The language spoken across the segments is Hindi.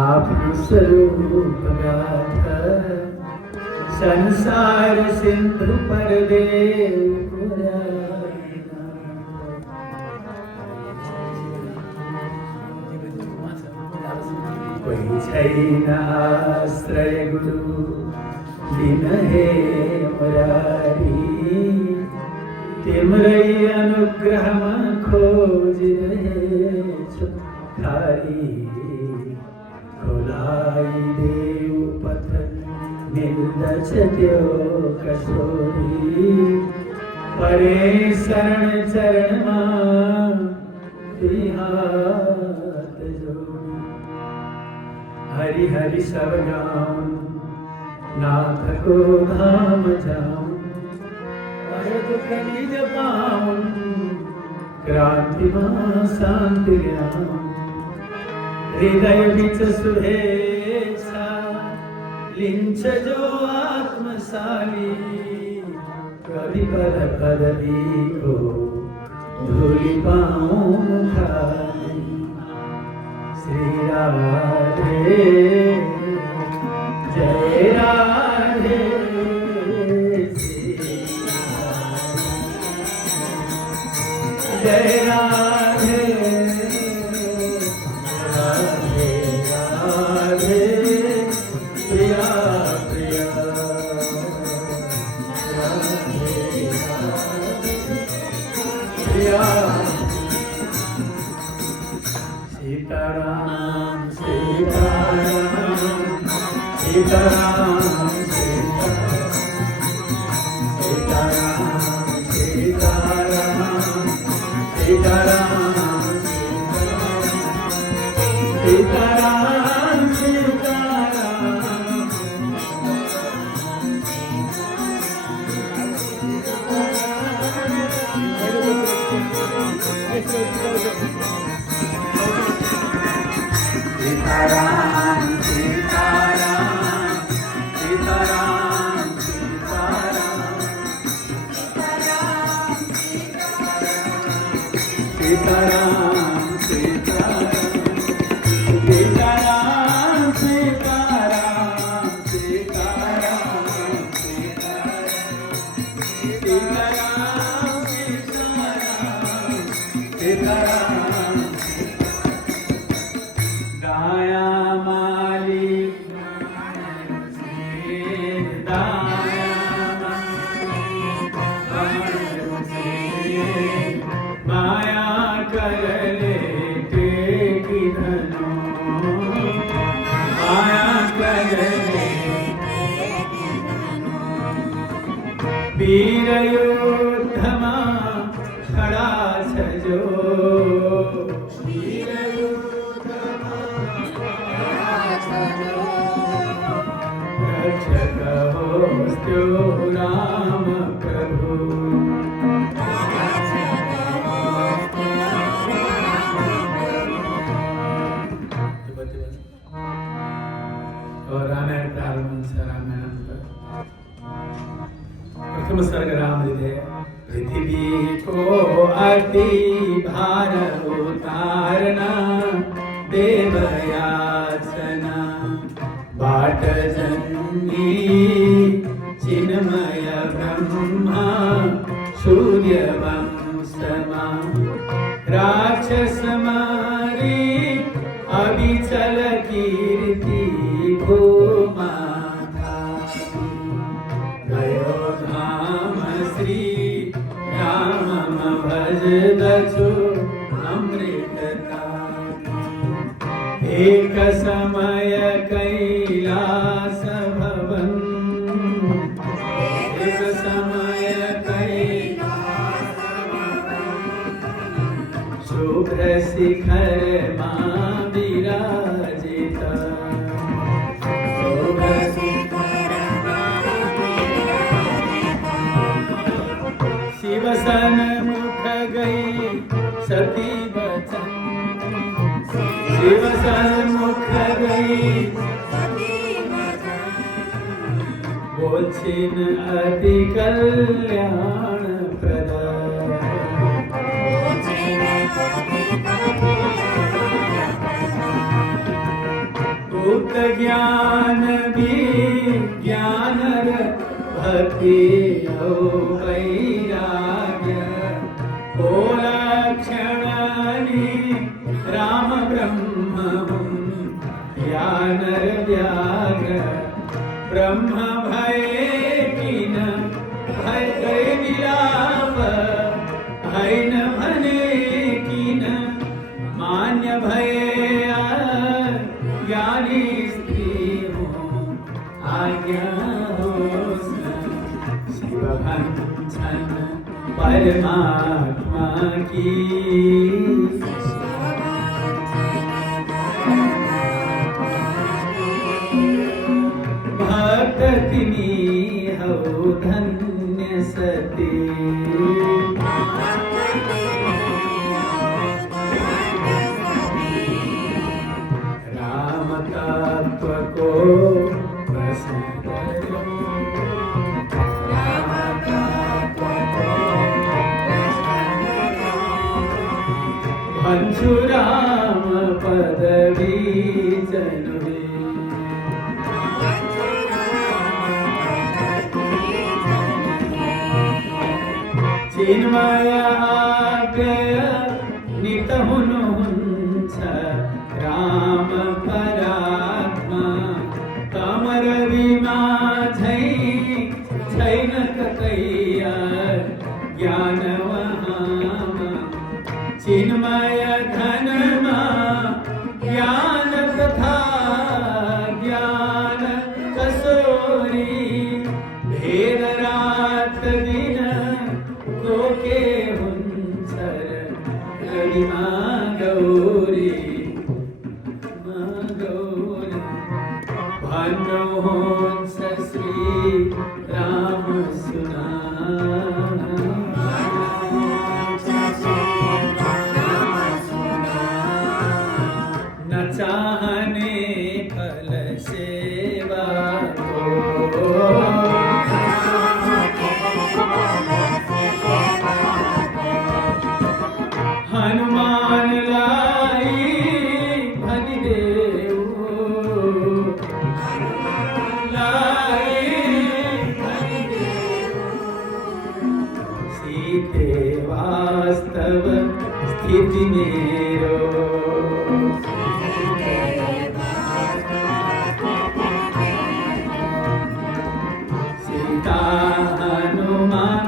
आपनु स्वरूप गाथा संसार सिंधु पर देव कोई छैन आश्रय गुरु दिन हे मुरारी तिम्रै अनुग्रहमा खोजिरहेछु खाली खोलाइदेऊ पथ मिल्दछ त्यो कसोरी परे शरण चरणमा दुई हात जोडी हरि हरि सब गाऊं नाथ को धाम जाऊं दुख निज पाऊं क्रांति मां शांति हृदय बिच सुहेच्छा लिंच जो आत्मशाली कवि पद पद दीखो धूलि पाऊं मुखारी श्री राधे जय राधे जय राधे राधे राधे प्रिया प्रिया राधे प्रिया सीताराम सीताराम सीताराम सीताराम सीताराम सीताराम सीताराम सीताराम सीताराम सीताराम सीताराम सीताराम सीताराम दाया मालिक माया कर लेते किधनो माया कर वीर योद्धमा खड़ा छजो वीर योद्धमा खड़ा छजो रक्षक होस्त्यो राम प्रभु और रामायण प्रारंभ से रामायण प्रथम सर्ग राम हृदय पृथ्वी को अति भार उतारना देव याचना बाट जन्मी चिन्मय ब्रह्मा सूर्य वंशमा राक्षस मारी अविचल कीर्ति भूमा गयो धाम श्री राम भज दछु अमृतता एक समय कैलास भवन एक समय कैलास शुभ्र शिखर मां विराजिता शुभ्र शिखर शिव सन्मुख गई सती बचन शिव सन्मुख गई बोलछिन अति कल्याण प्रदा ज्ञान विज्ञान भक्ति वैराग्य ओ लक्षणानि राम ब्रह्म ज्ञान व्याघ्र ब्रह्म भय कीन भय गए विलाप भय न भने कीन मान्य भय ज्ञानी स्त्री हो आज्ञा हो शिव भंजन परमात्मा की भक्त तिनी हो धन्य सती राम तत्व को प्रसन्न करो राम तत्व को भंजु राम पदवी जनुरे चिन्मय आज्ञय नितहुनु हुंच राम परात्मा कमर विमाझै छैन कतैया ज्ञान वहामा चिन्मय धनमा ज्ञान तथा ज्ञान कसोरी भेद रात दिन गोके हुंसर गरिमा गौरी भानो होंस श्री राम सुना न चाहने फल सेवा को हनुमान लाई भनि देव लाई भनि देव सीते वास्तव स्थिति मेरो सीता हनुमान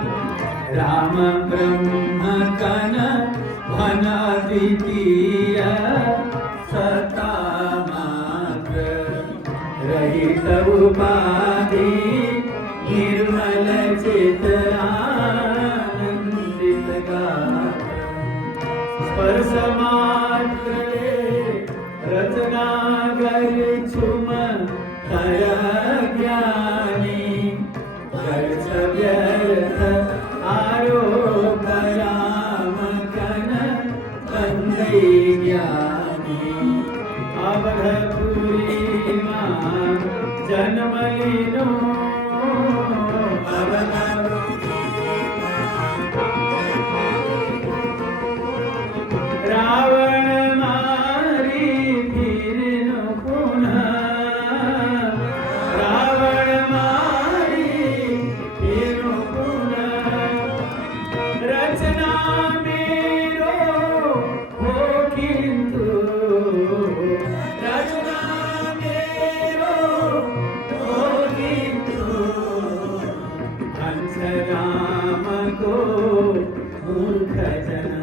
राम ब्रह्म कन भन द्वितीय सता मात्र रहित उपाधि निर्मल चित आनंदित गात्र स्पर्श मात्र रचना कर छुम कर ज्ञानी गर्छ व्यर्थ आरोप राम कन बंदे ज्ञानी अवधपुरी मां जन्म लीनो रावण मारी फिर न पुनः रावण मारी फिर पुनः रचना मेरो हो किंतु रचना मेरो हो किंतु हंस राम को मूर्ख जना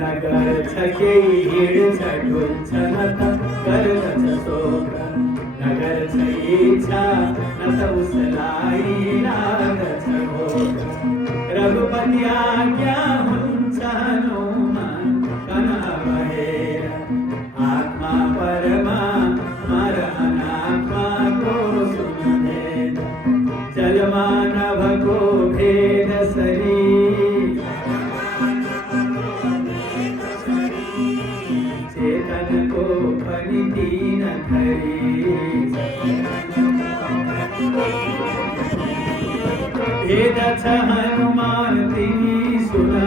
नगर छके हिड़ छठुल छनत कर शोक नगर छईछा नत उसलाई लाग छहोक रघुपति आज्ञा हुंच हनुमान कन अवहेर आत्मा परमा मर अनात्मा को सुन भेद जल मानव को भेद शरीर चेतन को फनि दीन धरी भेद छ हनुमान तिनी सुना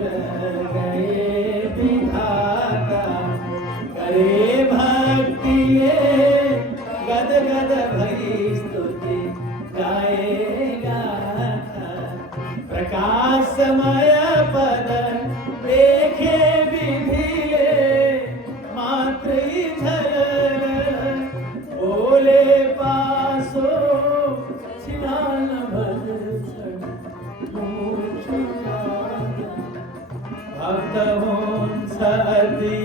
प्रकाशमय पद देखे विधिले मात्र झलन बोले पासो छिनाल भजन भक्त होन सदी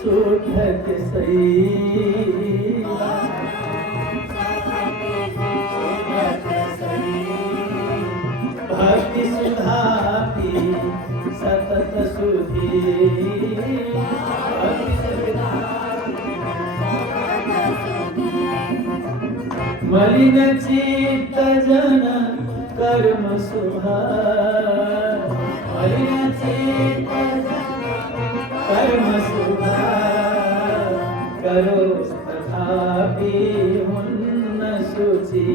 सुधत सही भक्ति सुधापी सतत सुधी मलिन चित्त जन कर्म शुभा मलिन चित्त कर्म शुभा करो तथापि हुन्न शुचि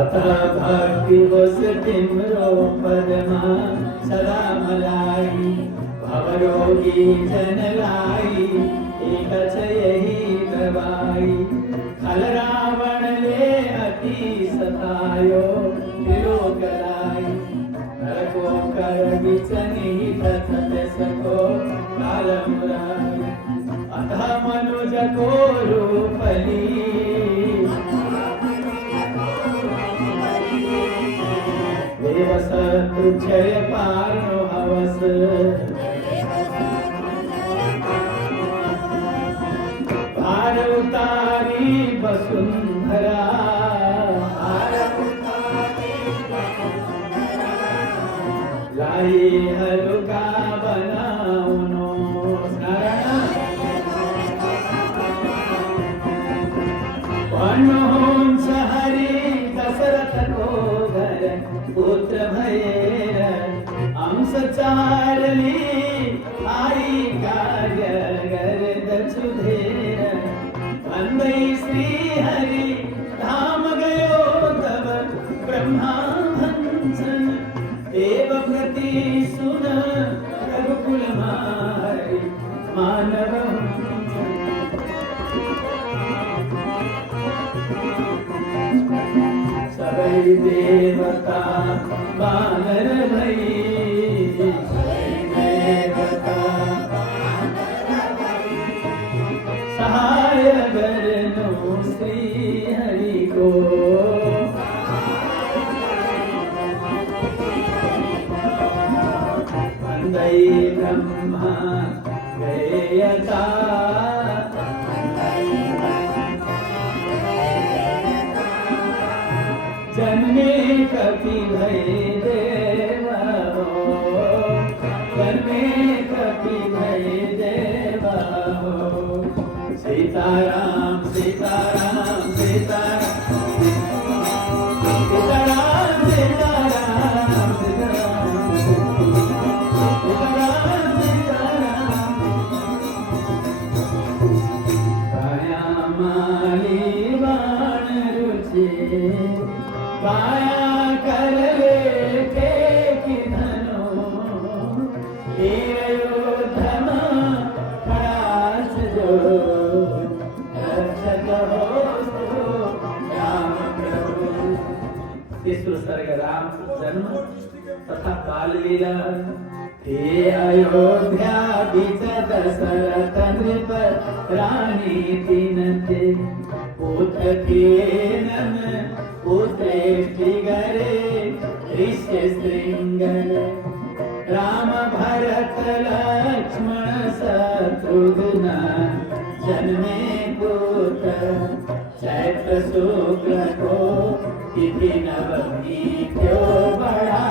अतः भक्ति वसतिम्रो पदमा सदा मलाई भवरोगी जन लाई एक यही दवाई खल रावण ले अति सतायो त्रिलोक लाई नरको कर बिचनी तथ सको काल मुरारी अतः मनुज को रूपली तुझे पारो हवस भार उतारी वसुंधरा लाई हलुका बनाउनो वनोंस हरि दशरथ को घर पुत्र भयेर अंश चारली आई कार्य गर्द सुधेर वंदई श्री हरि धाम गयो तब ब्रह्मा भंजन देव प्रति सुन रघुकुल मारी मानव सबई देवता बानर भई देवता सहाय बरनो श्री हरि को वंदई ब्रह्मा गयता जन्मे कपि भय देवा जन्मे कपि भय देवा सीताराम सीताराम सीताराम सीताराम सीताराम काया माली बाण रुचि माया कर लेके किधनो अयोध्या खड़ास जो रक्षक हो राम प्रभु। तीसरा सर्ग राम जन्म तथा बाल लीला। हे अयोध्या बीच दशरथ नृप रानी तीन थे पुत्र केनन पुत्रेष्टि गरे ऋष्य श्रृंगर राम भरत लक्ष्मण शत्रुघ्न जन्मे पुत्र चैत्र शुक्ल को तिथि नवमी क्यों बड़ा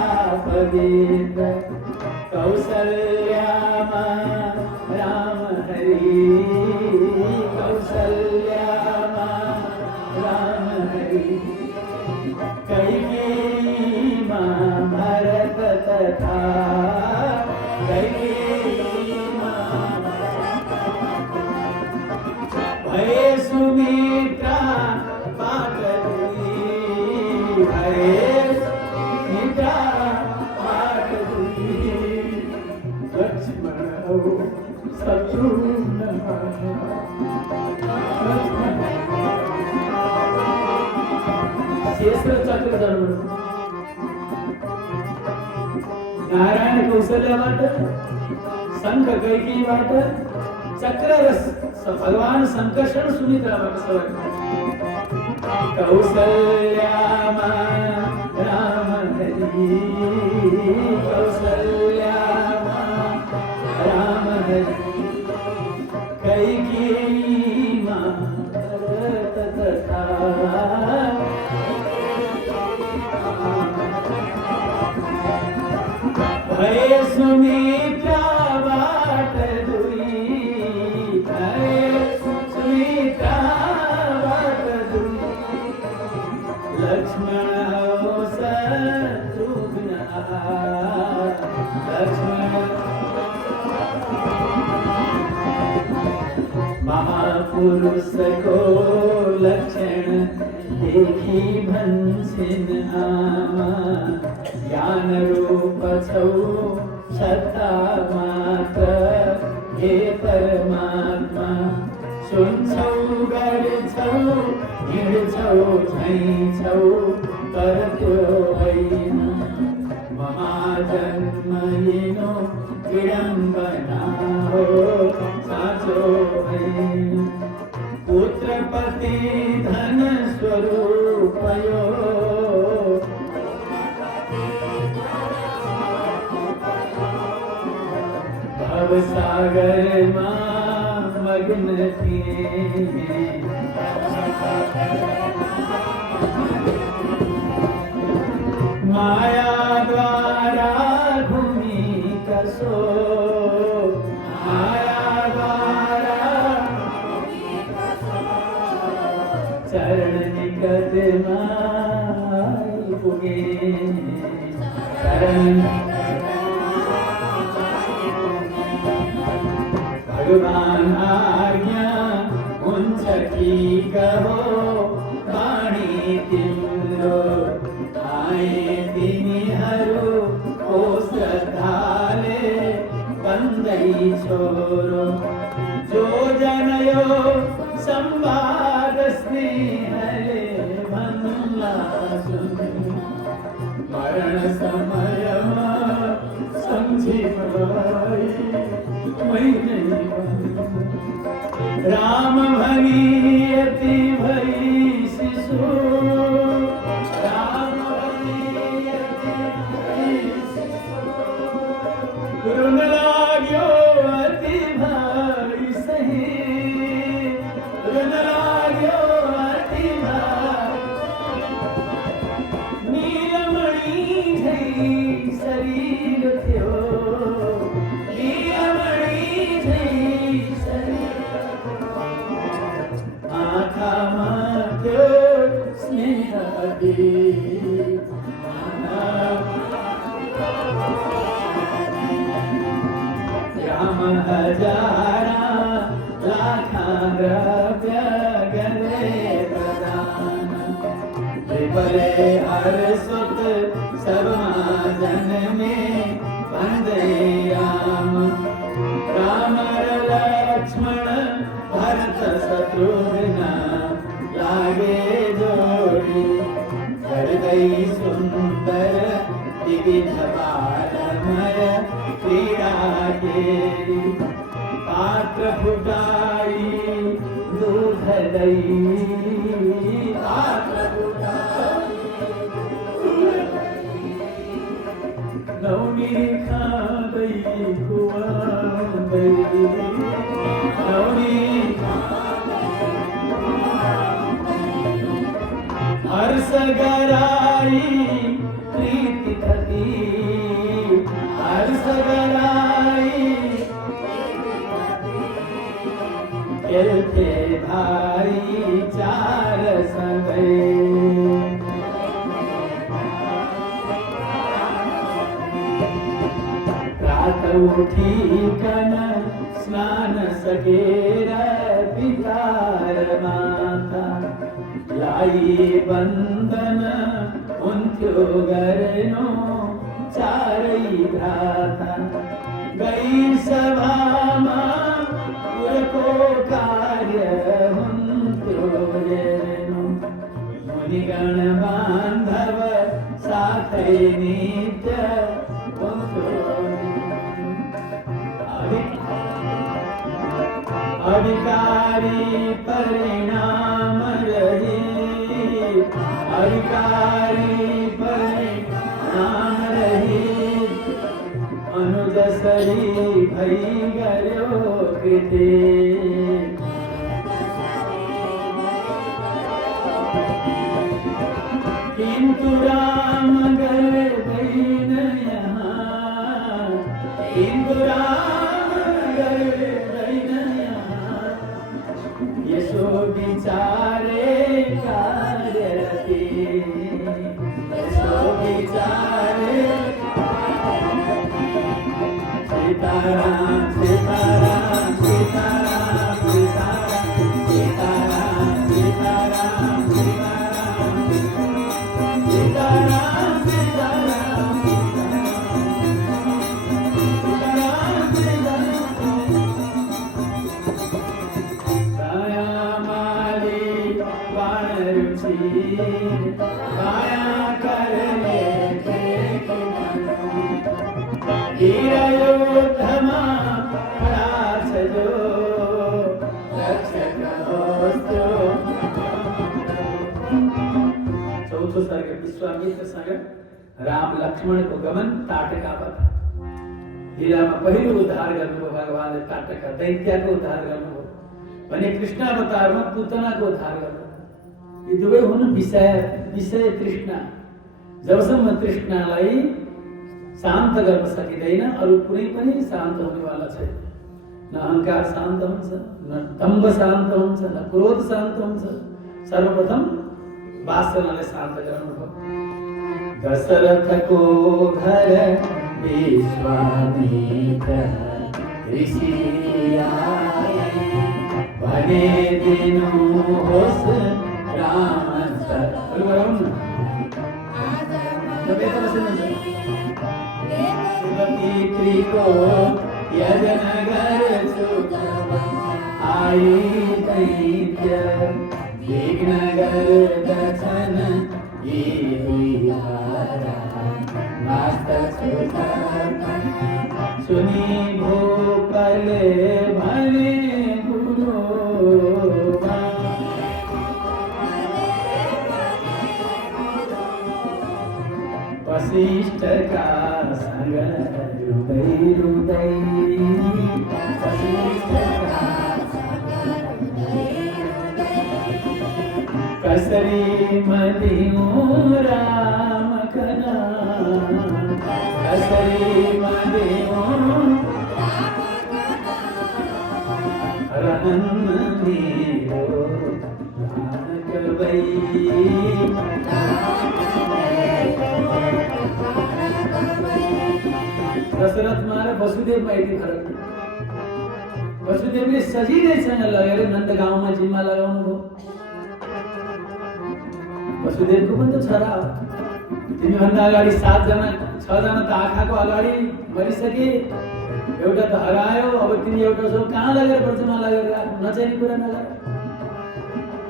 पवित्र कौसल्या राम हरि कौसल्या राम हरि कैकेयी मां भरत तथा कैकेयी मां भय सुमित्रा पाटली भय सुमित्रा पाटली लक्ष्मण शत्रुघ्न शेषर चक्र जन्म नारायण कौशल्या वाट शंख कैकी वाट चक्र रस भगवान संकर्षण सुमित्रा वाट कौशल्या राम हरि कौशल्या राम हरि कैकी भरत तथा भय सुमित्रा बाट दुई भय सुमित्रा बाट दुई लक्ष्मण हो शत्रुघ्न लक्ष्मण महापुरुष को लक्षण देखी भंसिन आमा ज्ञान रूप छौ छता मात्र हे परमात्मा सुन छौ गढ़ छौ हिड़ छौ झै छौ करत्यो होइन ममा जन्म येनो विडम्बना हो साचो होइन पुत्रपति धन स्वरूपयो भव सागर मां मग्न थिए माया द्वारा घूमी कसो माया द्वारा चरण निकट माई पुगे चरण भगवान आज्ञा हुन्छ कि कहो वाणी तिम्रो आए तिमीहरू को श्रद्धाले बन्दै छोरो जो जनयो संवाद स्नेहले भन्ला सुन मरण समयमा सम्झिलाई राम भगीयति भई शिशु राम भगीयति भई शिशु गुरुन लाग्यो अति भाई सही गुरुन लाग्यो अति भाई नीलमणि झै शरीर थियो राम हजारा लाखा द्रव्य गले प्रदान विपले हर सुत सब जन में वंदे राम राम लक्ष्मण भरत शत्रुघ्न लागे जोड़ी हृदय सुंदर विविध बालमय क्रीड़ा के पात्र फुटाई दूध दई पात्र फुटाई नौनी खादई कुआदई नौनी हर्ष गराई प्रीति थती हर्ष गराई खेलते भाई चार संगे रात उठी कन स्नान सकेर पितार माता लाई बंदन उन्थ्यो गर्नो चारै भ्राता गई सभामा पुरको कार्य हुन्थ्यो हेर्नु मुनिगण बांधव साथे नित्य अधिकारी परिणाम रही, अधिकारी परिणाम रही, अनुज सरी भई गयो कृते। किंतु राम गए दीन यहाँ, किंतु राम गए दीन यहाँ, यशो विचारे कार्यरते, यशो विचारे सीताराम सीताराम सीताराम सीताराम सीताराम सीताराम सीताराम सीताराम दया माली वाणरुचि माया करने हीरयोधमा परास जो रक्षक होस्तो। चौथो सर्ग विश्वामित्र संग राम लक्ष्मण को गमन ताटकावत। हीरामा पहिलो उद्धार गर्नुभयो भगवानले ताटका दैत्यको उद्धार गर्नुभयो भने कृष्णावतारमा पुतनाको उद्धार गर्नुभयो। यी दुवै हुन् विषय तृष्णा। जबसम्म तृष्णालाई शान्त गर्न सकिँदैन अरु कुनै पनि शान्त हुनेवाला छैन। न अहंकार शान्त हुन्छ, न दम्भ शान्त हुन्छ, न क्रोध शान्त हुन्छ। सर्वप्रथम वासनाले शान्त गर्नुभयो। दशरथको घर विश्वामित्र ऋषि आए, भने दिनुहोस् राम को यजनगर सुख आई दैत्य विघ्नगर दर्शन सुनी भूपल भले गुरु वशिष्ठ का संग हृदय हृदय कसरी मदियो राम कना कसरी मदियो रहन मेरो नानक दशरथ मारे वसुदेव माइती फरक वसुदेवले सजिलैसँग लगेर नन्दगाउँमा जिम्मा लगाउनु भयो। वसुदेवको पनि त छोरा हो। तिमीभन्दा अगाडि 6 जना त आँखाको अगाडि मरिसके, एउटा त हरायो, अब तिमी एउटा छौ, कहाँ लगेर बर्चमा लगेर नचाहिने कुरा नगर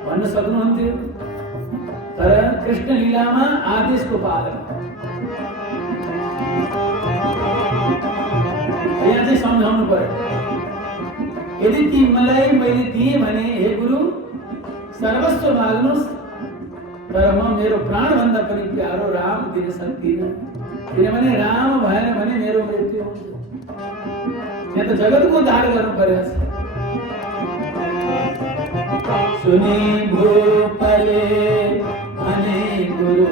भन्न सक्नुहुन्थ्यो। तर कृष्ण लीलामा आदेशको पालन यहाँ चाहिँ सम्झाउनु पर्यो। यदि तिमीलाई मैले दिएँ भने हे गुरु सर्वस्व माग्नुहोस्, तर म मेरो प्राणभन्दा पनि प्यारो राम दिन सक्दिनँ, किनभने राम भएन भने मेरो मृत्यु हुन्छ। यहाँ त जगतको उद्धार गर्नु पर्यो। सुनी भूपले भने गुरु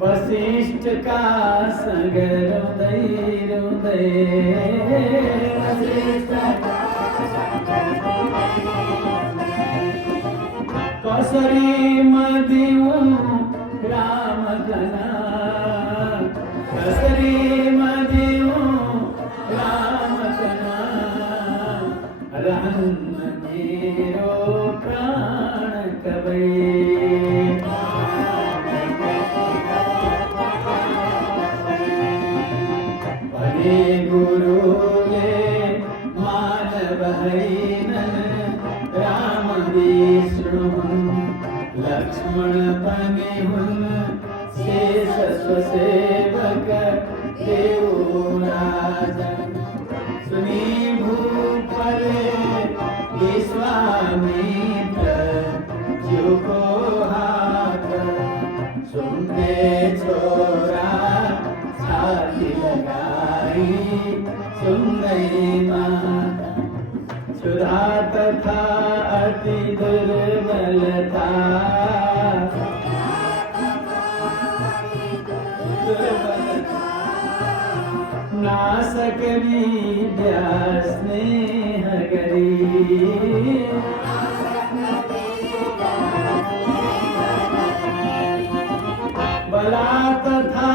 वशिष्ठ का संग हृदय हृदय कसरी मदियो राम घना कसरी मदियो राम घना रहन मेरो प्राण कबै गुरुले मान लक्ष्मण बने हुन शेष स्वसेवक देवो राजन सुनी भूपले विश्वामित्र ज्यों को हाथ सुनते छोरा छाती लगाई सुन गई माता क्षुधा तथा अति दुर्बलता नासक विद्या स्नेह गरी बला तथा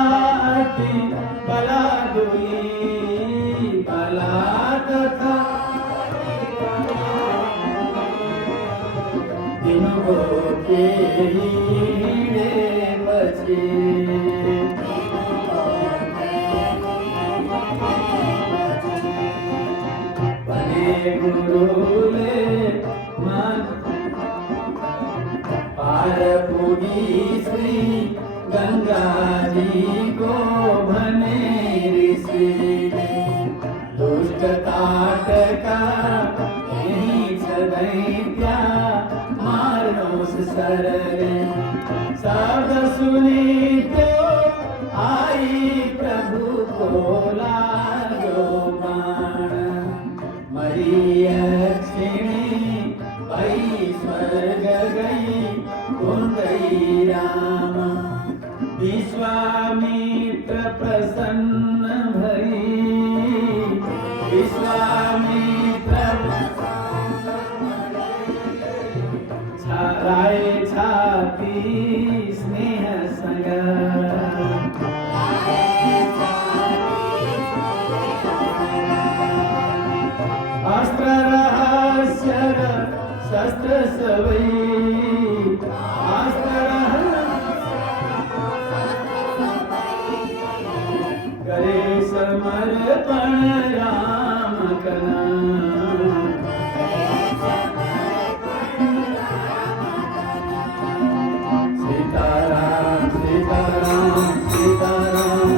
अति बला दुई बला तथा दिन के बचे गुरुले मन पार पूगी श्री गंगा जी को भने ऋषि दुष्ट ताटका यही दैत्या मारनो सरले सब सुनी तो आई प्रभु को लागो बाण मरी अक्षिणी भई स्वर्ग गई कुंदई राम विश्वामित्र प्रसन्न भई विश्वामित्र राय छाती स्नेह संग अस्त्र रहस्य शस्त्र सवई अस्त्र करे समर्पण राम कना सीताराम सीताराम सीताराम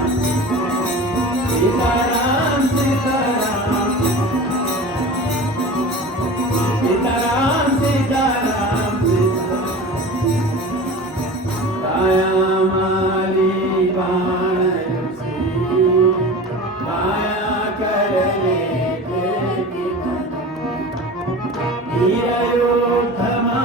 सीताराम सीताराम सीताराम सीताराम काया माली बाण माया करले वीर योद्धमा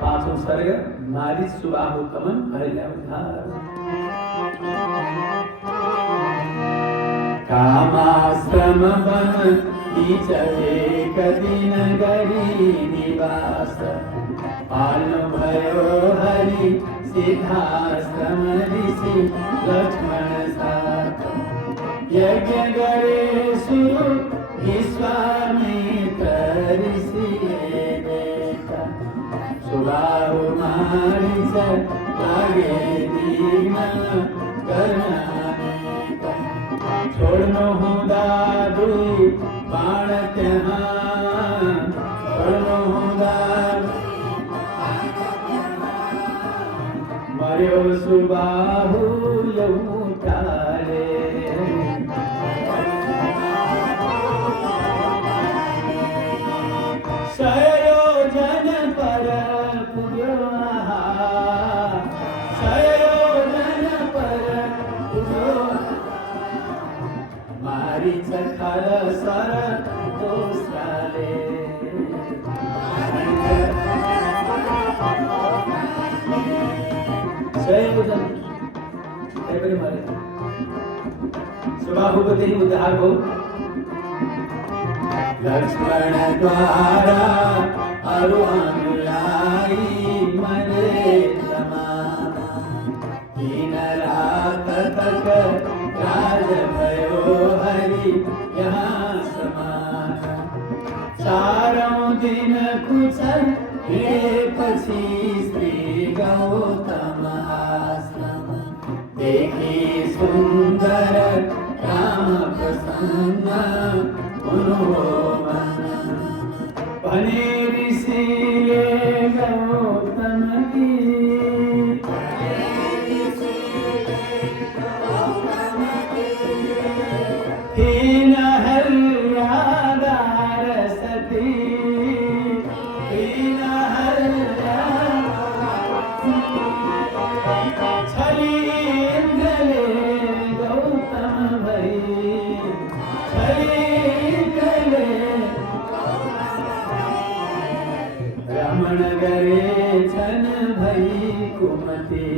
पांचों सर्ग नारी सुबाहु कमन अहिल्या उद्धार कामाश्रम बन चले कदिन गरी निवास पालन भयो हरि सिद्धाश्रम ऋषि लक्ष्मण साथ यज्ञ गरे सुरु विश्वामित्र ऋषि बेटा सुबाहु मारी से लागे दीना करना छोड़नो हूँ दादू बाण त्यहाँ छोड़नो हूँ दादू मर्यो सुबाहु यऊ टाले सयोजन पर पुरो सयोजन पर पुरो मारी चखर सर दोसाले सयोजन एवरी मारे सुबाहुपति उद्धार हो लक्ष्मण द्वारा अरु अनुयायी मरे समाना तीन रात तक राज भयो हरि यहाँ समाना चारों दिन कुछ हे पछी श्री गौतम आश्रम देखी सुंदर राम प्रसाद बने ऋषि गौतम की हीन हल्यादार सती हीन छली गले गौतम भई छली गले रमण गरे छन भई कुमति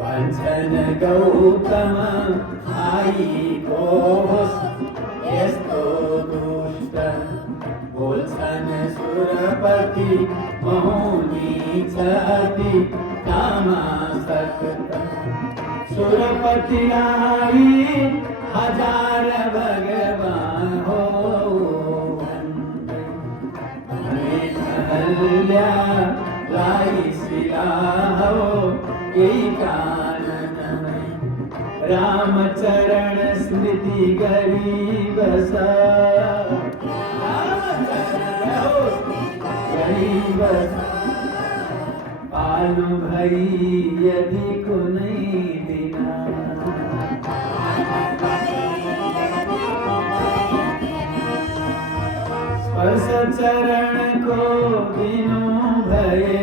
पंचन गौतम आई घोष यस्तो दुष्ट बोलछन सुरपति मौनी छति कामासक्त सुरपति आई हजार भगवान हो हल्या लाई सिला हो यही कानन में रामचरण स्मृति गरीब सा गरीब पालू भई यदि को नहीं दिना स्पर्श चरण को दिनों भये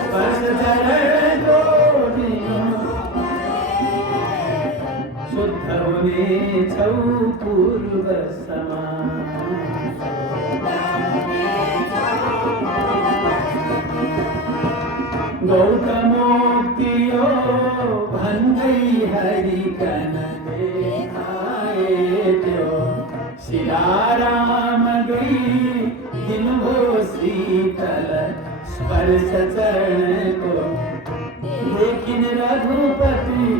स्पर्श चरण को दिनों शुद्ध होने छौ पूर्व समान गौतमोक्तियो भंगई हरि कन देखाए त्यो सियाराम गई दिन हो शीतल स्पर्श चरण को लेकिन रघुपति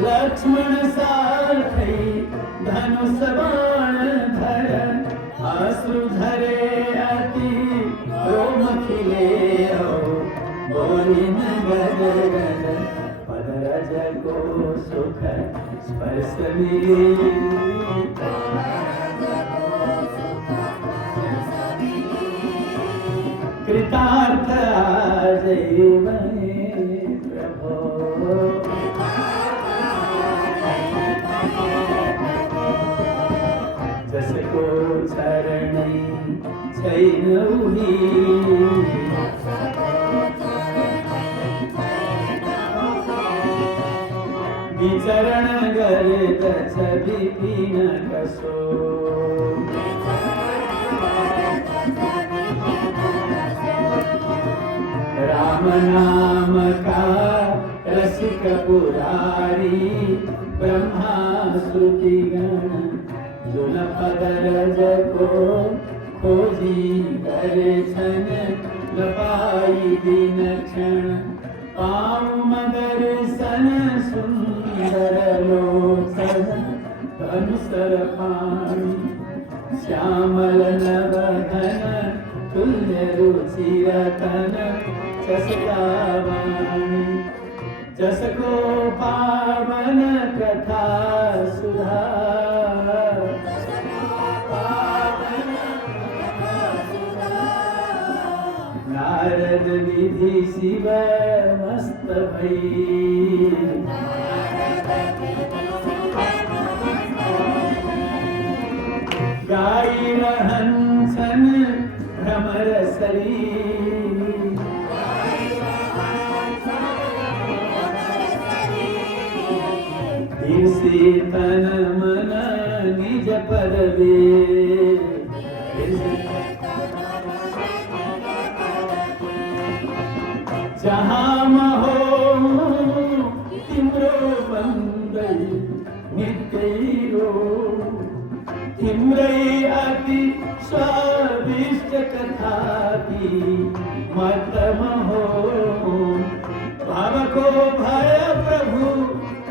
लक्ष्मण सारथी धनुष बाण धर अश्रु झरे अति रोम खिले बोलिन गद गद पदरज को सुख स्पर्श मिले कृतार्थ जय बने प्रभो जस को चरण छैनौही विचरण गरे दछ विपिन कसो राम नाम का रसिक पुरारी ब्रह्मा श्रुति गण जुन पदरज को खोजी करे छन लपाई दिन क्षण पाऊ मदर सन सुंदर लोचन अनुसर पाणी श्यामल नवघन तुल्य रुचिरतन चसकावाणी जस को पावन कथा सुधा नारद विधि शिव मस्त भई गाई रहन सन भ्रमर सरी इसी तन मन निज पद जहाँ महो तिम्रो बंदै नित्य तिम्रै अति स्वादिष्ट कथा मतम हो भावको भय प्रभु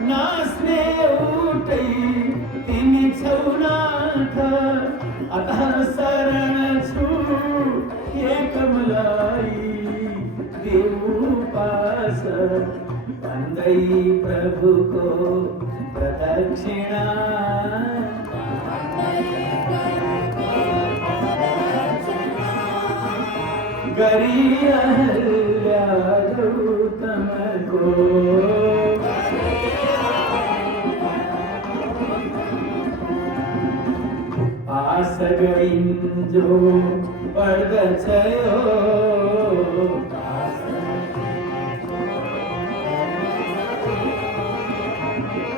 नास्ने उठै तिमी छौनाथ अतः शरण छु एक मलाई देऊ पास वंदई प्रभु को प्रदक्षिणा करी अहल्या गौतम को आस गईंजो पड़गछयो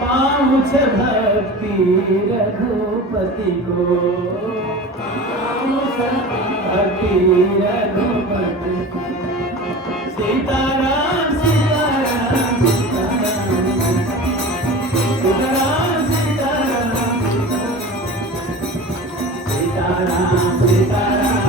पाँच भक्ति रघुपति को भक्ति रघुपति सीताराम सीताराम सीताराम सीताराम सीताराम सीताराम सीताराम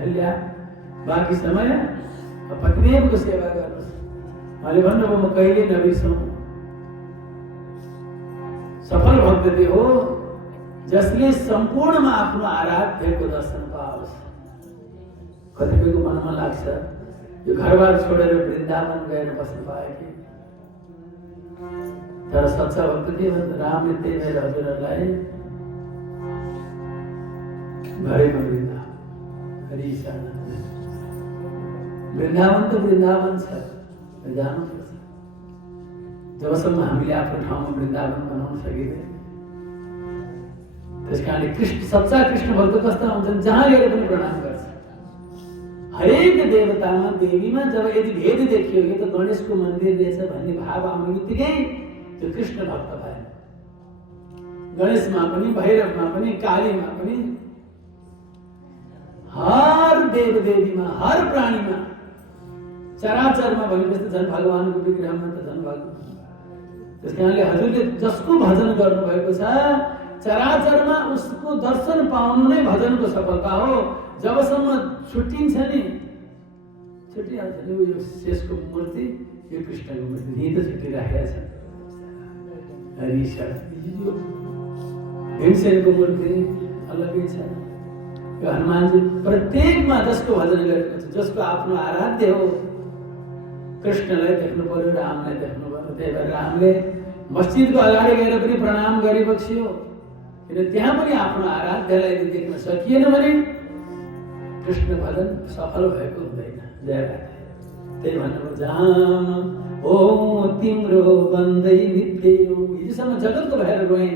अहिल्या बाकी समय पत्नीदेव को सेवा गर्नुहोस् मैले भन्नु म कहिले नबिर्सौँ सफल भक्त हो जसले सम्पूर्णमा आफ्नो आराध्यको दर्शन पाओस् कतिपयको मनमा लाग्छ यो घरबार छोडेर वृन्दावन गएर बस्न पाए कि तर सच्चा भक्त रामले त्यही भएर हजुरहरूलाई घरैमा वृन्दावन तो वृन्दावन छ जानुपर्छ जबसम्म हामीले आफ्नो ठाउँमा वृन्दावन बनाउन सकिँदैन त्यसकारणले कृष्ण सच्चा कृष्ण भक्त कस्ता हुन्छन् जहाँ गएर पनि प्रणाम गर्छ हरेक देवतामा देवीमा जब यदि भेद देखियो यो त गणेशको मन्दिर रहेछ भन्ने भाव आउने बित्तिकै त्यो कृष्ण भक्त भयो गणेशमा पनि भैरवमा पनि कालीमा पनि हर देव देवीमा हर प्राणीमा चराचरमा भनेपछि झन् भगवानको विग्रहमा त झन् भगवान त्यसकारणले हजुरले जसको भजन गर्नुभएको छ चराचरमा उसको दर्शन पाउनु नै भजनको सफलता हो जबसम्म छुट्टिन्छ नि छुट्टिहाल्छ नि यो शेषको मूर्ति यो कृष्णको मूर्ति यही त छुट्टिराखेका छ हरिशा भीमसेनको मूर्ति अलगै छ हनुमानजी प्रत्येकमा जसको भजन गरेको छ जसको आफ्नो आराध्य हो कृष्णलाई देख्नु पर्यो रामलाई देख्नु पर्यो त्यही भएर रामले मस्जिदको अगाडि गएर पनि प्रणाम गरिबक्सियो किन त्यहाँ पनि आफ्नो आराध्यलाई यदि देख्न सकिएन भने कृष्ण भजन सफल भएको हुँदैन जय राधे त्यही भन्नु जाम ओ तिम्रो बन्दै नित्य हिजोसम्म जगतको भएर रोएँ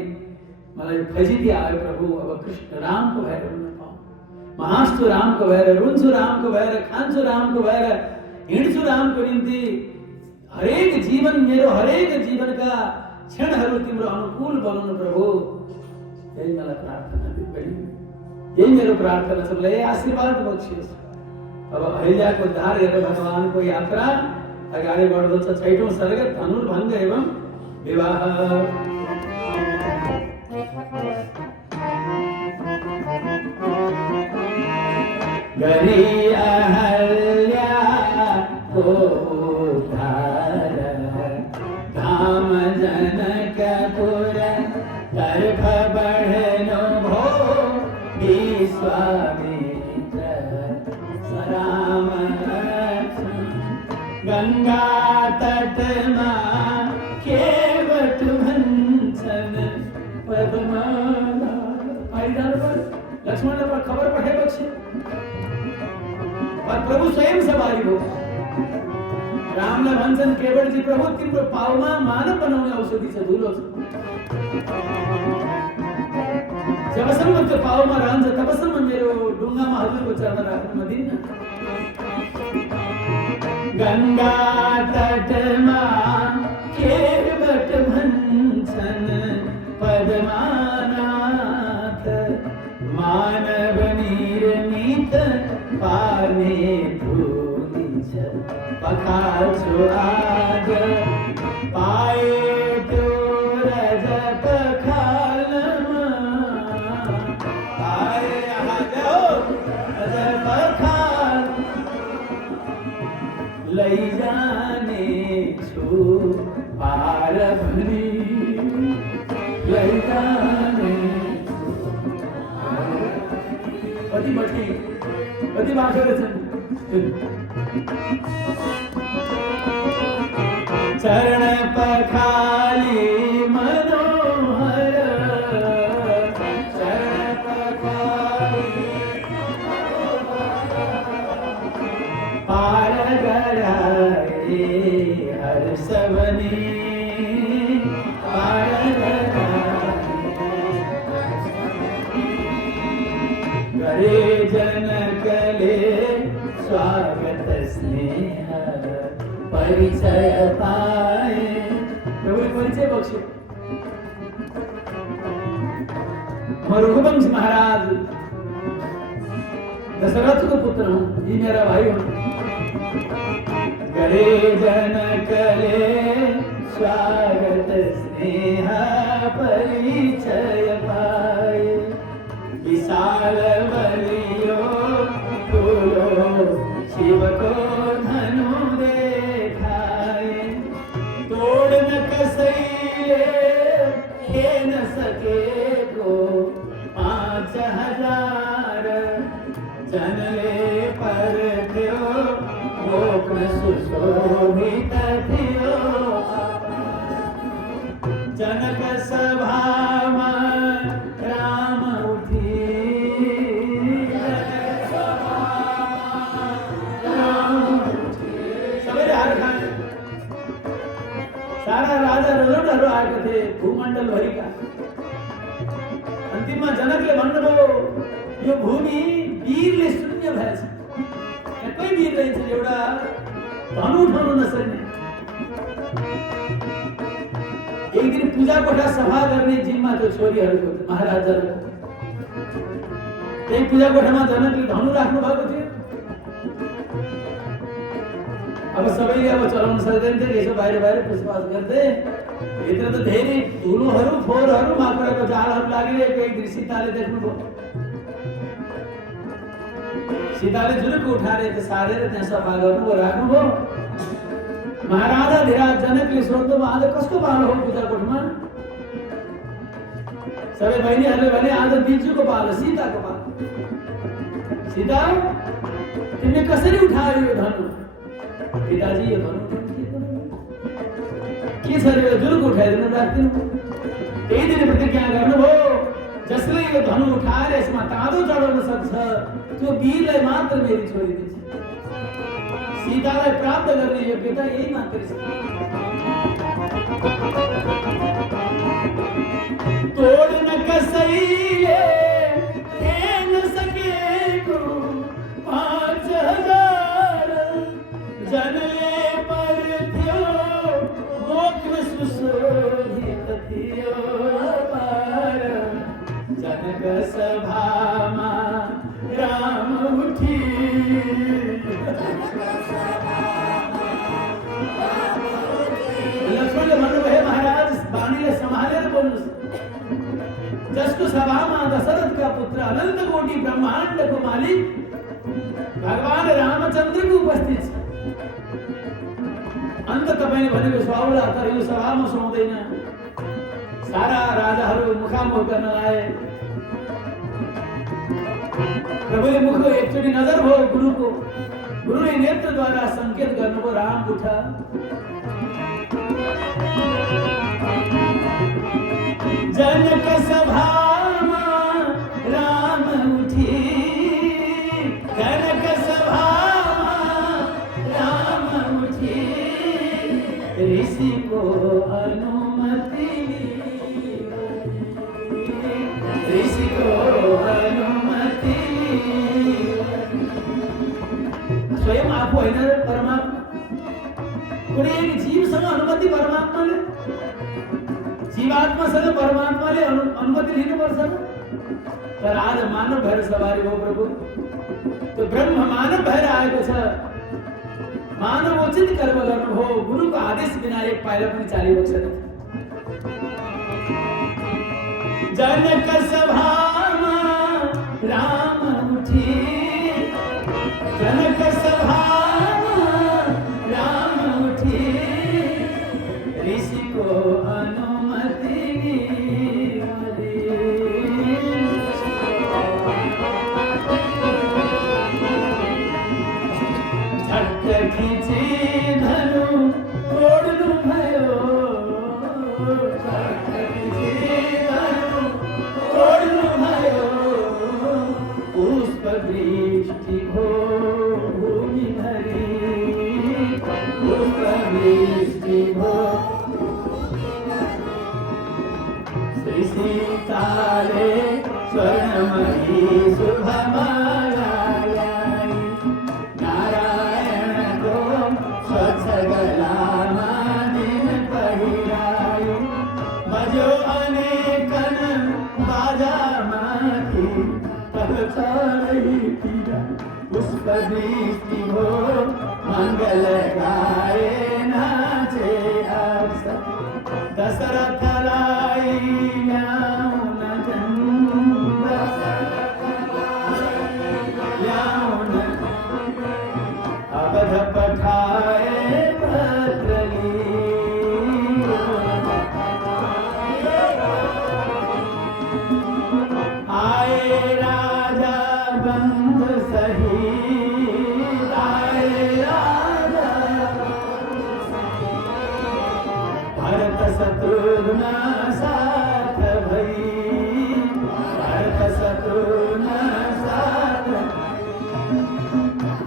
मलाई फजिती आयो प्रभु अब कृष्ण रामको भएर म हाँस्छु रामको भएर रुन्छु रामको भएर खान्छु रामको भएर हिँड्छु रामको निम्ति हरेक जीवन मेरो हरेक जीवनका क्षणहरू तिम्रो अनुकूल बनाउनु प्रभु यही मलाई प्रार्थना यही मेरो प्रार्थना छ मलाई आशीर्वाद बख्सियोस् अब अहिल्याको उद्धार गरेर भगवानको यात्रा अगाडि बढ्दछ 6औं सर्ग धनुर्भङ्ग एवं विवाह गरी अहल्या को उद्धार धाम जनकपुर गर्भ बढ़नो भो विश्वामित्र राम गंगा तट मां केवट भंसन पद्माला लक्ष्मण पर खबर पठे बच्चे और प्रभु स्वयं सवारी हो रामलाई भन्छन् केवलजी प्रभु तिम्रो पाउमा मानव बनाउने औषधि छ धुलो छ जबसम्म त्यो पाउमा रहन्छ तबसम्म मेरो ढुङ्गामा हजुरको चरण राख्न म दिन्न गंगा तटमा केवट भन्छन् पद्मानाथ मा में धूली छ पखाल्छु आज पाए त्यो रज पखालमा पाए आज रज पखाल लैजाने छु पार भनी लैजाने कति मठी कति भाषाहरू छन् चरण पखाली मनोहर चरण पखाली पार गराए हर सबनी पार करे जनकले स्वागत स्नेह परिचय पाए प्रभु परिचय बख्शे रघुवंश महाराज दशरथ को पुत्र हूं, ये मेरा भाई हूं। करे जनकले स्वागत स्नेह परिचय पाए विशाल बलियो तुलो शिव को धनु देखाए तोड़ न कसैले के न सके को 5000 जनले पर थियो गोकुल सुशोभित थियो जनक सभा सारा राजा रजोटहरू आएको थिए भूमण्डल भरिका अन्तिममा जनकले भन्नुभयो यो भूमि वीरले शून्य भएछ एकै वीर रहेछ एउटा धनु उठाउन नसक्ने एक दिन पूजा कोठा सफा गर्ने जिम्मा त्यो छोरीहरूको महाराजाहरूको त्यही पूजा कोठामा जनकले धनु राख्नु भएको थियो अब सबैले अब चलाउन सक्दैन थिए यसो बाहिर बाहिर पुछपाछ गर्दै भित्र त धेरै धुलोहरू फोहोरहरू माकुराको जालहरू लागिरहेको एक दिन सीताले देख्नुभयो सीताले जुलुक उठाएर त्यो सारेर त्यहाँ सफा गर्नुभयो राख्नुभयो महाराजा धीराज जनकले सोध्नुभयो आज कसको पालो हो पूजा कोठमा सबै बहिनीहरूले भने आज बिजुको पालो सीताको पालो सीता तिमीले कसरी उठायो यो धनु पिताजी यो धनु के छ रे जुलुक उठाइदिनु राख्दिनु त्यही दिन प्रतिज्ञा गर्नुभयो जसले यो धनु उठाएर यसमा तादो चढाउन सक्छ त्यो वीरलाई मात्र मेरी छोरी दिन्छ सीतालाई प्राप्त गर्ने योग्यता यही मात्र छ तोड़ न कसैले न सकेको 5000 जनले पर थियो गोकुल सुशोभित थियो पार जनक सभामा राम उठी लक्ष्मणले भन्नुभयो महाराज वाणीले सम्हालेर बोल्नुस् जसको सभामा दशरथका पुत्र अनन्त कोटि ब्रह्माण्डको मालिक भगवान रामचन्द्रको उपस्थित छ अन्त तपाईले भनेको स्वाउला तर यो सभामा सुहाउँदैन सारा राजाहरू मुखामुख गर्न आए प्रभुले मुखको एकचोटि नजर भयो गुरुको गुरुले नेत्रद्वारा संकेत गर्नुभयो राम उठ जनक सभामा राम उठी जनक सभामा राम उठी ऋषि को अनुमति ऋषि को अनुमति स्वयं आफू होइन परमात्मा कुनै एक जीवसँग अनुमति परमात्माले जीवात्मासँग परमात्माले अनुमति लिनुपर्छ तर आज मानव भएर सवारी हो प्रभु तो ब्रह्म मानव भराएको छ, मानवोचित कर्म गर्नु हो, गुरुको आदेश बिना एक पाइला पनि चालिएको छैन। जनक सभामा राम उठी, जनक सभामा राम उठी, ऋषिको अनुमति झट्ट खिची धनु तोड्नु भयो, झट्ट खिची धनु तोड्नु भयो, पुष्प वृष्टि हो भूमि भरी, पुष्प वृष्टि हो। श्री सीताले स्वर्णमयी शुभमाला ल्याई, नारायण को स्वच्छ गलामा दिन पहिराई, बजो अनेकन बाजामाथि तलचाई पीरा, पुष्प वृष्टि हो मंगल गाए नाचे अवसर, दशरथलाई ल्याउन चन्द, ल्याउन अवध पठाए भद्रली, आए राजा बंधु सहित, आए राजा भरत शत्रुघ्न साथ भई, भरत शत्रुघ्न साथ,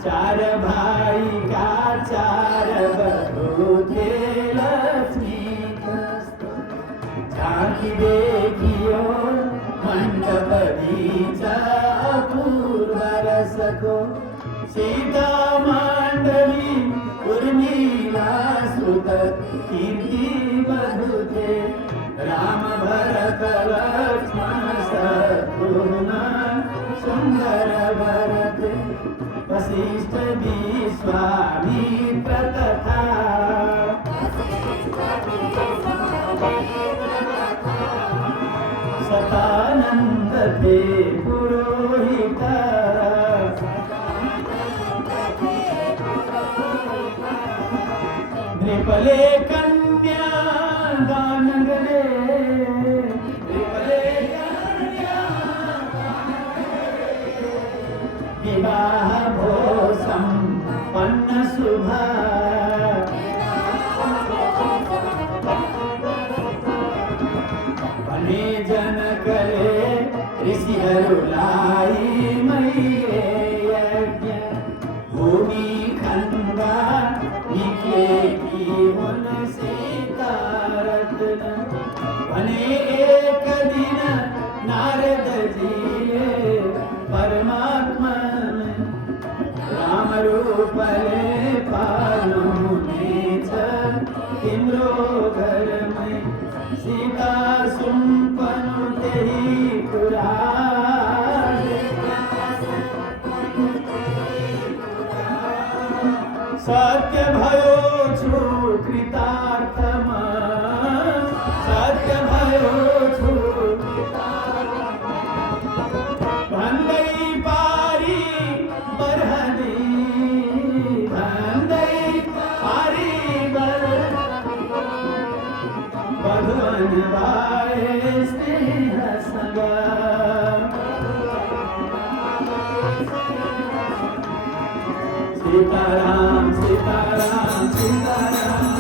चार भाई का चार बधू थे लक्ष्मी कस्तो, झांकी देखियो मंडप बीचा अपूर्व रस को, सीता मांडवी उर्मिला सुत कीर्ति बधु थे, राम भरत लक्ष्मण शत्रुघ्न सुंदर भरत, वशिष्ठ विश्वामित्र तथा सतानंद थे पुरोहित, नृपले कन्या दान गले, नृपले कन्या विवाह भो संपन्न शुभा, बने जन करे ऋषिहरूलाई मैले यज्ञ, भूमि खंडा निकलेगी हुन सीता रत्न, बने एक दिन नारद जी परमात्मा राम रूप ले पालुने तिम्रो घर में, सीता सुम्पनु तेही कुरा, सत्य भयो छु कृतार्थमा, सत्य भयो छु भन्दै पारी बरहनी, भन्दै पारी बधुवन बाए स्नेह संग, सीताराम सीताराम सीताराम,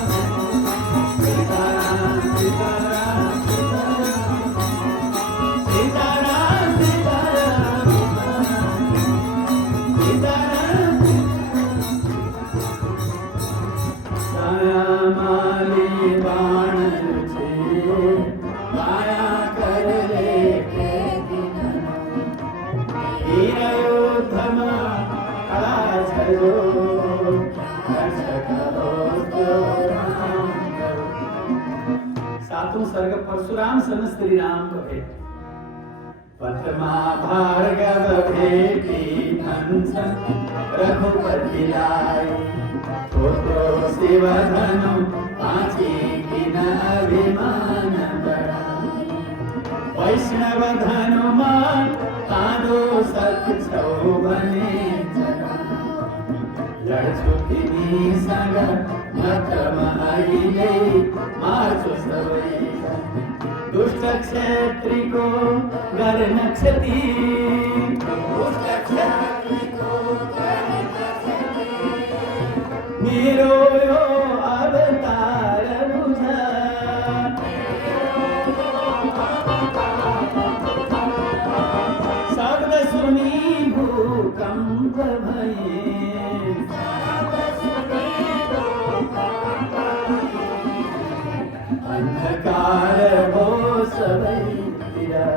सीताराम सीताराम सीताराम, सीताराम सीताराम सीताराम, माली बाण छे माया कर लेके, हीरोधमा कला छो सातों सर्ग परशुराम सन श्री राम कहे, पथमा भार्गव भेटी हंस रघुपति लाई, छोटो शिवधनु पाची किन अभिमान बढ़ाई। वैष्णव धनुमान तादो सत बने लड़छुकिनी संग मत माहिले मार्चो सवई। दुष्ट क्षेत्री को गर नक्षती, दुष्ट क्षेत्री को गर नक्षती। मेरो यो अवतार बुझा, शब्द सुनी भूकंप भये। अंधकार हो सबई तेरा,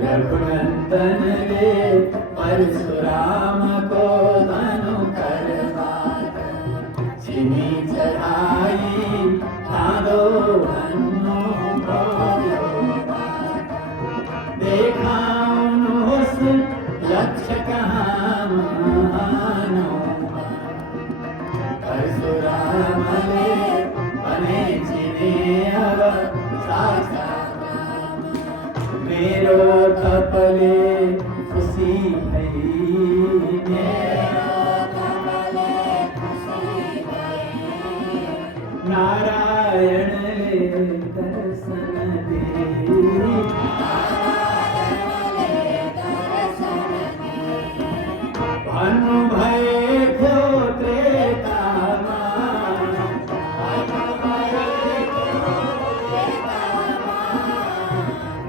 रघुनंदन रे परशुराम को धनु करवात, चिनी चढ़ाई तादो हन्नो भोयो। देखा उस लक्ष्य कहाँ मानो, परशुराम ले बने चिने अब साक्षात। मेरो तपले खुशी भई, नारायण ले दर्शन दे। भानु भय जो त्रेता मान,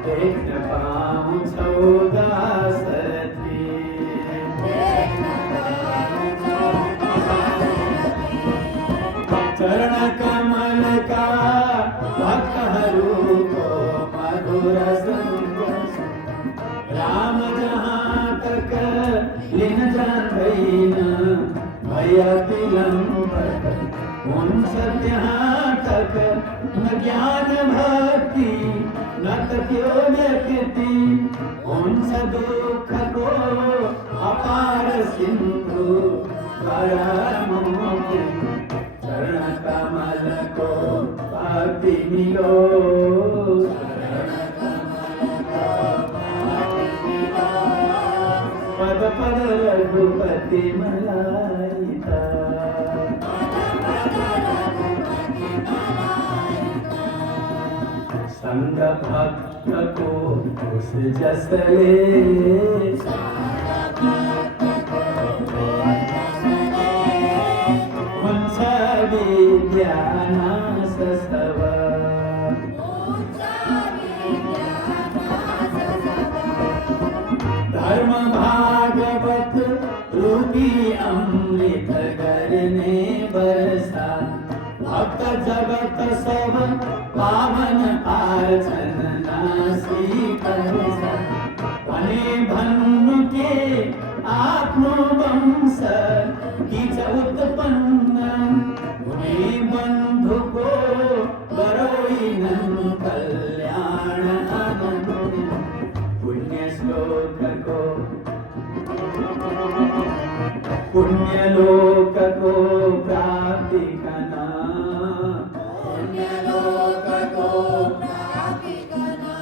देख न पाऊं दासरथी। चरण कमल का भक्त हरू को मधुर संतोष। राम जहाँ तक लिन जान भईन भैया विलंबत, उन सत्यहाँ तक न ज्ञान भक्ति न तत्यो व्यक्ति। उन दुख को अपार सिंधु करमुक्ति, चरण कमल को भक्ति मिलो। पद पद रघुपति मलाइता, संग भक्त को उस जसले। उनस विद्यानाश सब, धर्म भागवत रूपी अमृत करने बरसा। भक्त जगत सब पावन आर्चन नासी करसा। बने भनु के आत्मो वंश कीच उत्पन्न, उन्हें बंधु को करोई नन कल्याण अनंत। पुण्य श्लोक को पुण्यलोक को प्राप्ति कना, पुण्यलोक को प्राप्ति कना।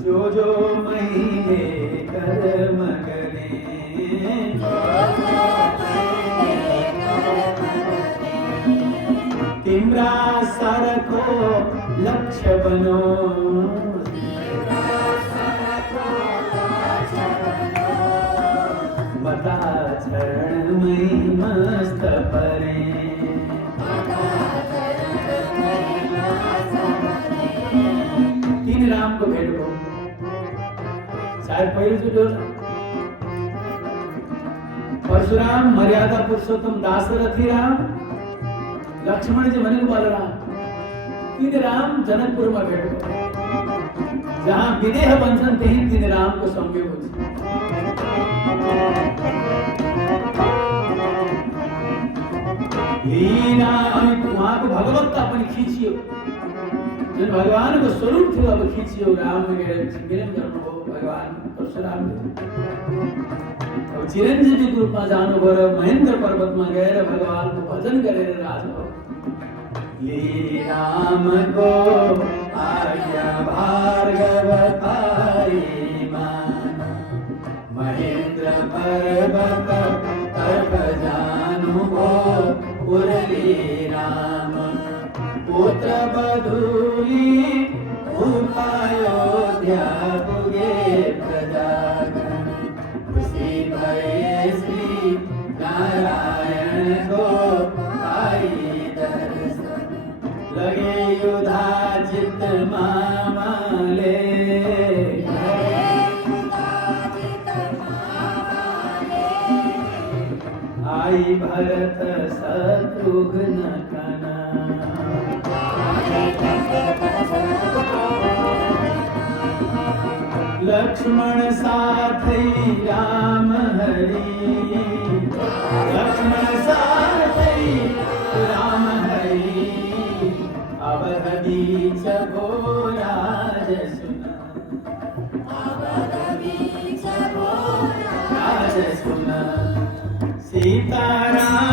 जो महीने कर्म करे, तिम्रा सर को लक्ष्य बनो। मता चरण में मस्त परे, तीन राम को भेंट हो। शायद पहले जो परशुराम मर्यादा पुरुषोत्तम दासरथी राम, लक्ष्मण जी मनिल बलराम, तीन राम जनकपुर में भेंट हो। जहां विदेह बंधन थे तीन राम को संयोग हो। लीला वहां आप भगवत अपन खींचियो जन भगवान को स्वरूप थियो अब खींचियो राम में मिलन गर्नु हो भगवान परशुराम अब चिरंजीवी के रूप में जानु भरो महेंद्र पर्वत में गएर भगवान को भजन गरेर राजभो ली राम को आज्ञा भार्गव पाई मान महेंद्र पर्वत तर्क जानु हो उरली राम पुत्र बधूली अयोध्या पुगे प्रजागण खुशी भये श्री नारायण को पाई दर्शन लगे युधा चित मामाले आई भरत शत्रुघ्न कना लक्ष्मण साथी राम हरि लक्ष्मण साथी राम हरि अवध बीच राज सुना राज सुना सीताराम